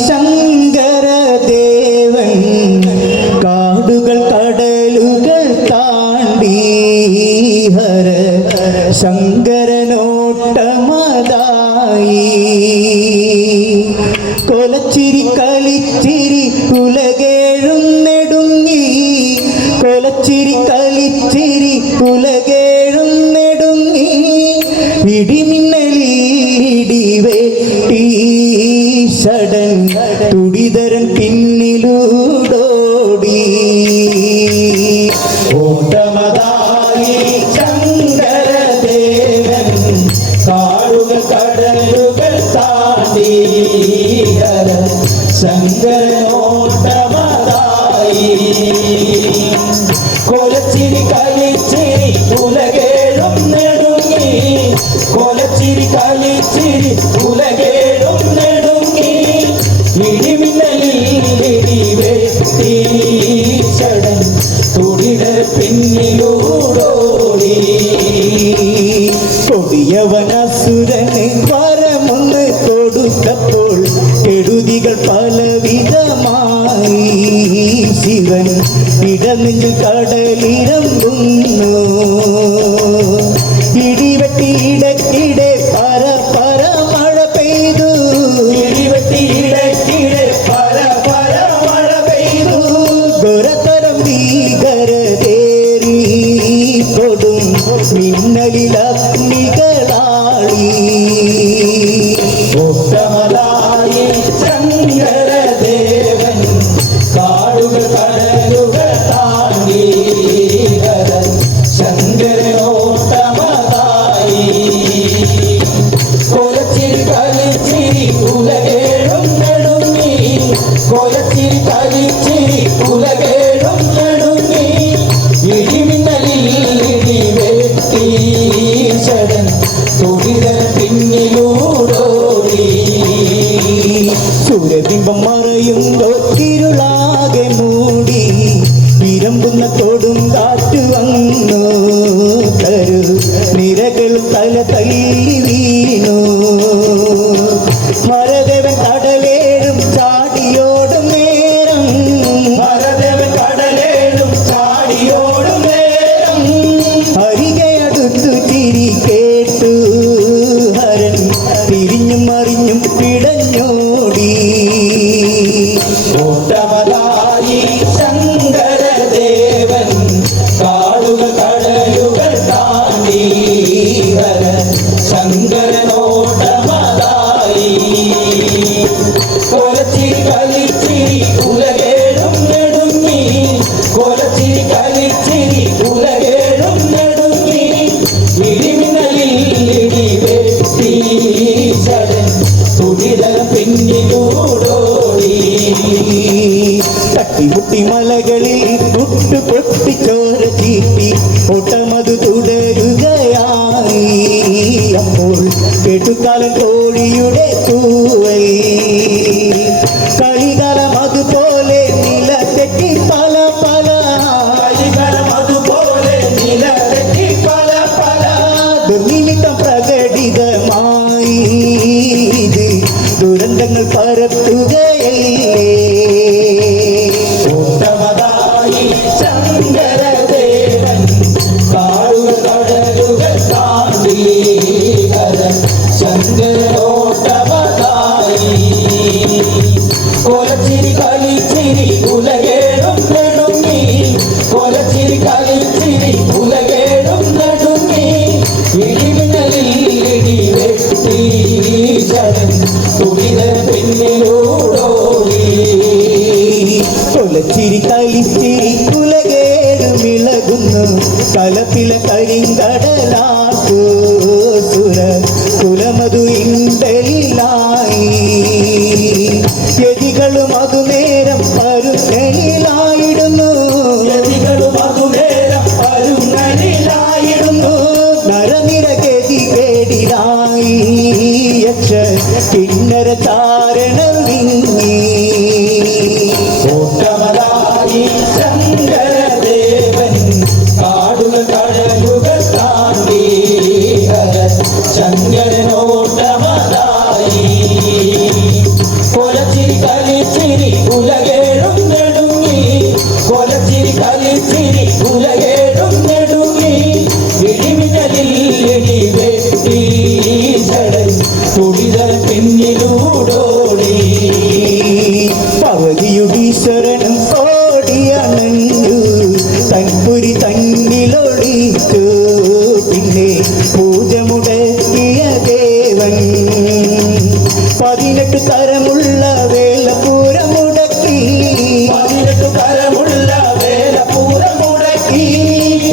ശങ്കരദേവൻ കാടുകൾ കടലുകൾ താണ്ടി ഹര ശങ്കരനോട്ടമതായി കൊലച്ചിരി കളിച്ചിരി ഉലകേഴും നെടുങ്ങി കൊലച്ചിരി കളിച്ചിരി ഉലകേഴും നെടുങ്ങി ഇടിമിന്നലിൽ ഇടിവെട്ടി സടൻ തുടിതരൻ പിന്നിലൂടോടി ഓട്ടമതായി ശങ്കരദേവൻ കാടുകൾ കടലുകൾ താണ്ടി ശങ്കരനോട്ടമതായി കൊലച്ചിരി കളിച്ചിരി ഉലകേഴും നെടുങ്ങി കൊലച്ചിരി കളിച്ചിരി ഉലകേഴും നെടുങ്ങി ഇടിമിന്നലിൽ ഇടിവെട്ടി ചടൻ തുടിതർ പിന്നിലൂടോടി കൊടിയവനസുരന് വരമൊന്ന് കൊടുത്തപ്പോൾ കെടുതികൾ പലവിധമായി ശിവൻ ഇടനെഞ്ചിൽ കടലിരമ്പുന്നു ഇടിവെട്ടി ഇടക്കിടെ പര പര മഴ പെയ്തു ഇടിവെട്ടി ഇടക്കിടെ പര പര മഴ പെയ്തു ഗുരതരം ഭീകരതേറി കൊടും മിന്നലിൽ അഗ്നികളാളി ഒട്ടമലായി ശങ്കരദേവൻ കാടുകൾ കടലുകൾ താണ്ടി ശങ്കരനോട്ടമതായി കൊലച്ചിരി കളിച്ചിരി ഉലകേഴും നെടുങ്ങി കൊലച്ചിരി കളിച്ചിരി ഉലകേഴും നെടുങ്ങി ഇടിമിന്നലിൽ ഇടിവെട്ടി ചടൻ തുടിതൻ പിന്നിലൂടോടി സൂര്യബിംബം മറയുമ്പോൾ ഇരുളാകെ മൂടി ഇരമ്പുന്ന കൊടും കാറ്റ് വന്നു കരു നിരകൾ തല തല്ലി വീണു മരദേവൻ കടലേഴും ചാടിയോടും നേരം മരദേവൻ കടലേഴും ചാടിയോടും നേരം അരികെ അടുത്തു ചിരി കേട്ടു ഹരൻ തിരിഞ്ഞും മറിഞ്ഞും പിടഞ്ഞോടി ഓട്ടമതായി ശങ്കരദേവൻ കാടുകൾ കടലുകൾ താണ്ടി ശങ്കരനോട്ടമതായി കൊലച്ചിരി കളിച്ചിരി ഉലകേഴും നെടുങ്ങി കൊലച്ചിരി കളിച്ചിരി ഉലകേഴും നെടുങ്ങി ഇടിമിന്നലിൽ ഇടിവെട്ടി ചടൻ തുടിതൻ പിന്നിലൂടോടി തട്ടിമുട്ടി മലകളിൽ പുട്ടു പൊട്ടി ചോര ചീറ്റി ഒട്ടമതു തുടരുകയായി അപ്പോൾ കെട്ടുകാലൻ കോഴിയുടെ തൂവൽ കളികാലം അതുപോലെ നിലത്തെറ്റി പല പല കളികാലം അതുപോലെ നിലത്തെറ്റി പല പല ദുർനിമിത്തം പ്രകടിതമായി ഇത് ദുരന്തങ്ങൾ പരത്തുകയല്ലേ ഓട്ടമതായി ശങ്കരദേവൻ കാടുകൾ കടലുകൾ താണ്ടി ശങ്കരനോട്ടമതായി കൊലച്ചിരി കളിച്ചിരി ഉലകേഴും നെടുങ്ങി കൊലച്ചിരി കളിച്ചിരി ഉലകേഴും നെടുങ്ങി ഇടിമിന്നലിൽ ഇടിവെട്ടി ചടൻ തുടിതൻ പിന്നിലൂടോടി കൊലച്ചിരി കളിച്ചിരി ഉലകേഴുമിളകുന്നു കലപ്പില കരിങ്കടലാക്കു സുര കുലമതു ഇണ്ടലിലായി യതികളും അതുനേരം പരുങ്ങലിലായിടുന്നു യതികളും അതുനേരം പരുങ്ങലിലായിടുന്നു നരനിര ഗതി കേടിലായി യക്ഷ കിന്നര ചാരണം വിങ്ങി ഓട്ടമതായി ശങ്കരദേവൻ കാടുകൾ കടലുകൾ താണ്ടി ശങ്കരനോട്ടമതായി കൊലച്ചി കരമുള്ള വേലപൂരം മുടക്കി 18 കരമുള്ള വേലപൂരം മുടക്കി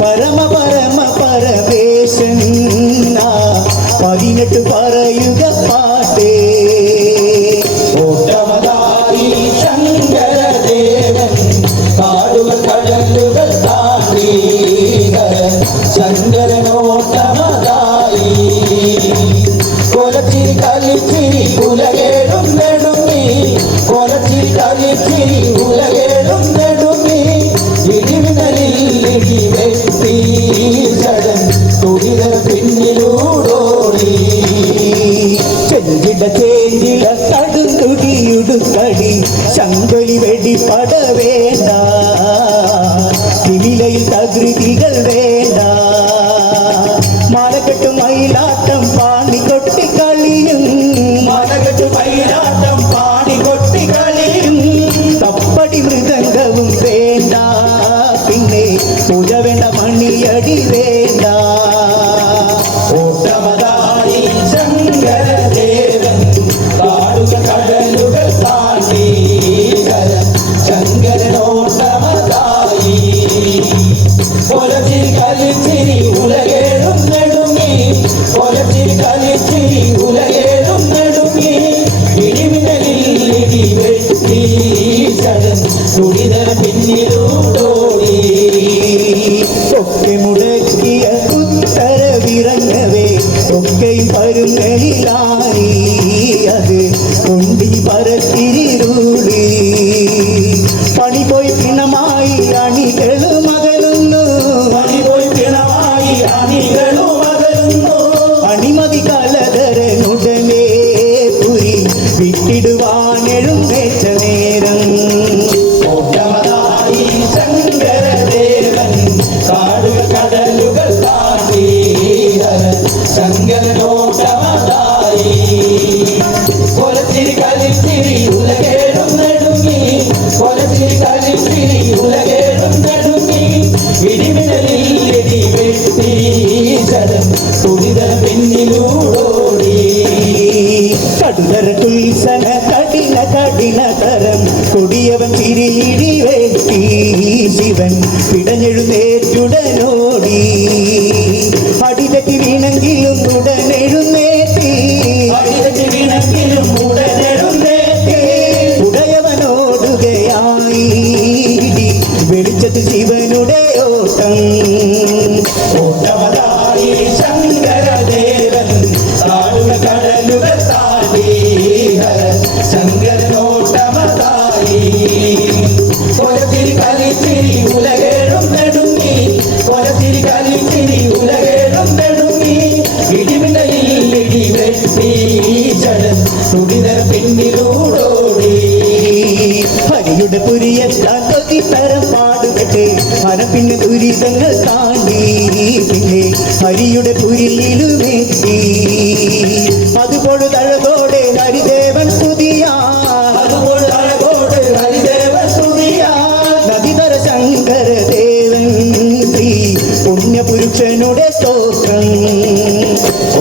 പരമ പരമ പരമേശൻ 18 പറയുക പാട്ടേ ഓട്ടമതായി ശങ്കരദേവൻ കാടുകൾ കടലുകൾ താണ്ടി ശങ്കരനോട്ടമതായി കൊലച്ചിരി കളിച്ചിരി ഉലകേടും നെടുങ്ങി കൊലച്ചിരി കളിച്ചിരി ഉലകേടും നെടുങ്ങി ഇടിമിന്നലിൽ ഇടി വെട്ടി ചടൻ തുടിത പിന്നിലൂടോടി ചെഞ്ചിട ചേഞ്ചിട കടുതുടിയുടുക്കടി ശങ്കൊലി വെടിപ്പട വേണ്ട തിമിലയിൽ തകൃതികൾ വേണ്ട മാലക്കെട്ടും മയിലാട്ടം പാണി കൊട്ടിക്കളിയും മലകെട്ടു മയിലാട്ടം പാടി കൊട്ടി കളിയും തപ്പടി മൃദംഗവും വേണ്ട പിന്നെ പൂജ വേണ്ട മണിയടി വേണ്ട ഓട്ടമതായി ശങ്കരദേവൻ കാടുകൾ കടലുകൾ താണ്ടി ശങ്കരനോട്ടമതായി കൊലച്ചിരി കളിച്ചിരി ഉലകേടും നെടുങ്ങി കൊലച്ചിരി കളിച്ചിരി ഉലകേടും നെടുങ്ങി ഇടിമിന്നലിൽ ഇടി വെട്ടി ചടൻ തുടിത പിന്നിലൂടോടി ഒക്കെ മുടക്കിയ ഉത്തരവിറങ്ങവേ ഒക്കെയും പരുങ്ങലിലായി അത് കൊണ്ടി പറത്തിരിരുളി പണി പോയി പിണമായി അണികളും അകലുന്നു പണിപോയി പിണമായി അണികളും അകലുന്നു അണിമതി കലധരനുടനെ പുരി വിട്ടിടുവാനെഴുന്നേറ്റ നേരം ഓട്ടമതായി ശങ്കരദേവൻ കാടുകൾ കടലുകൾ താണ്ടി ശങ്കരനോട്ടമതായി കൊലച്ചിരി കളിച്ചിരി ഉലകേടും നെടുങ്ങി കൊലച്ചിരി കളിച്ചിരി ഉലകേടും നെടുങ്ങി ഇടിമിന്നലിൽ ഇടി വെട്ടി ചടം തുടിത പിന്നിലൂടോടി കടുതര തുൽസന കഠിന കഠിന തരം കൊടിയവൻ ചിരിയിടി വെട്ടി ശിവൻ പിടഞ്ഞെഴുന്നേറ്റുടനോടി അടിതെറ്റി വീണെങ്കിലും ഉടനെഴുന്നേറ്റി അടിതെറ്റി വീണെങ്കിലും ഉടനെഴുന്നേറ്റി ഉടയവനോടുകയായി വെളിച്ചത്തിൽ ശിവനുടെ ഓട്ടം ഓട്ടമതായി ശങ്കരദേവൻ കാടുകൾ കടലുകൾ താണ്ടി ശങ്കരനോട്ടമതായി കൊലച്ചിരി കളിച്ചിരി ഉലകേടും നെടുങ്ങി കൊലച്ചിരി കളിച്ചിരി ഉലകേടും നെടുങ്ങി ഇടിമിന്നലിൽ ഇടി വെട്ടി ചടൻ തുടിത പിന്നിലൂടോടി ഹരിയുടെ പുരിയെത്താൻ തരം പാടുപെട്ട് പിന്നെ ദുരിതങ്ങൾ താണ്ടി പിന്നെ ഹരിയുടെ പുരിയിലുമെത്തി അതുപോലെ തഴകോടെ ഹരിദേവൻ സ്തുതിയാ അതുപോലെ അഴകോട് ഹരിദേവൻ സ്തുതിയാ നദിതര ശങ്കരദേവൻ ശ്രീ പുണ്യപുരുഷനുടെ സ്തോത്രം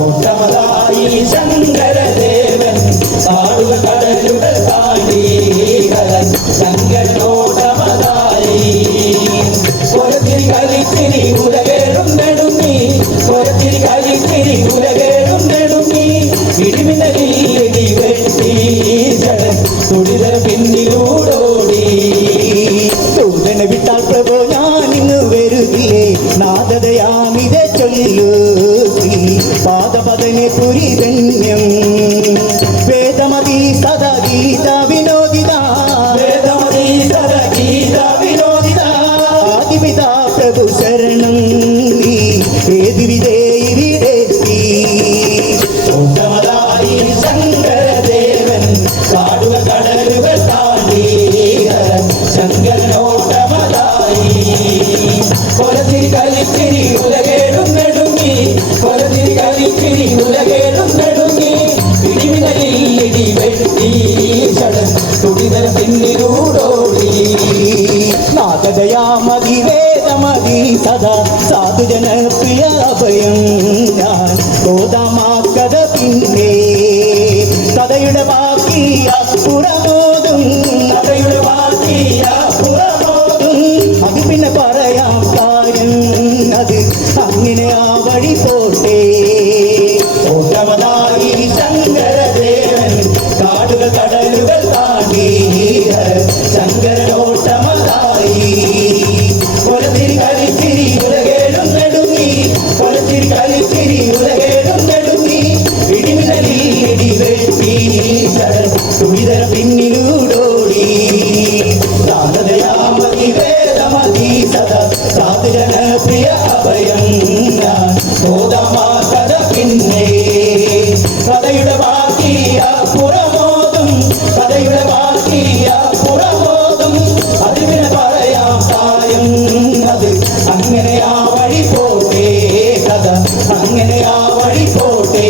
ഓട്ടമതായി ശങ്കരദേവൻ കാടുകൾ കടലുകൾ താണ്ടി ശങ്കരനോട്ടമതായി കൊലച്ചിരി കളിച്ചിരി ഉലകേടും നെടുങ്ങി കൊലച്ചിരി കളിച്ചിരി ഉലകേടും നെടുങ്ങി ഇടിമിന്നലിൽ ഇടി വെട്ടി ചടൻ തുടിത പിന്നിലൂടോടി ദൂതനെ വിട്ടാൽ പ്രഭോ ഞാനിന്ന് വരുകില്ലേ നാദതയാമിതെ ചൊല്ലു ശ്രീ പാദപദനെ പുരിധന്യം വേദമതി സദാ ഗീത വിനോദിത വേദമതി സദ ഗീത വിനോദിത ആദിപിതാ പ്രഭു ശരണം നീ ഏതി വിധേയിവിടെത്തി ഓട്ടമതായി ശങ്കരദേവൻ കാടുകൾ കടലുകൾ താണ്ടി ശങ്കരനോട്ടമതായി കൊലച്ചിരി കളിച്ചിരി ഉലകേടും നെടുങ്ങി കൊലച്ചിരി കളിച്ചിരി ഉലകേടും നെടുങ്ങി ഇടിമിന്നലിൽ ഇടി വെട്ടി ചടൻ തുടിതര പിന്നിലൂടോടി നാഗദയാമതി വേദമതി സദാ സാധുജനപ്രിയ അഭയം ഞാൻ ഗോദാമാക്കഥ പിന്നെ കഥയുടെ ബാക്കി പുറമോതും കഥയുടെ ബാക്കിയ പുറമോതും അത് പിന്നെ പറയാം കാര്യം അത് അങ്ങനെ ആ വഴി പോട്ടെ ഓട്ടമതായി ശങ്കരദേവൻ കാടുകൾ കടലുകൾ താണ്ടി ശങ്കരനോട്ടമതായി കൊലത്തിരി കളിച്ചിരി ഉലകേടും നെടുങ്ങി കൊലത്തിരി കളിച്ചിരി ഉലകേടും നെടുങ്ങി ഇടിമിന്നലിൽ ഇടിവെട്ടി തുണിതര പിന്നിലൂടോടി സാധനയാമതി വേദമതി സദാ സാധുജനപ്രിയ അഭയം ഞാൻ ബോധമാ കഥ പിന്നെ കഥയുടെ ബാക്കിയ പുറമോതും കഥയുടെ ബാക്കിയ പുറമോതും അത് പിന്നെ പറയാം കാര്യം അത് അങ്ങനെ ആ വഴി പോട്ടെ കഥ അങ്ങനെ ആ വഴി പോട്ടെ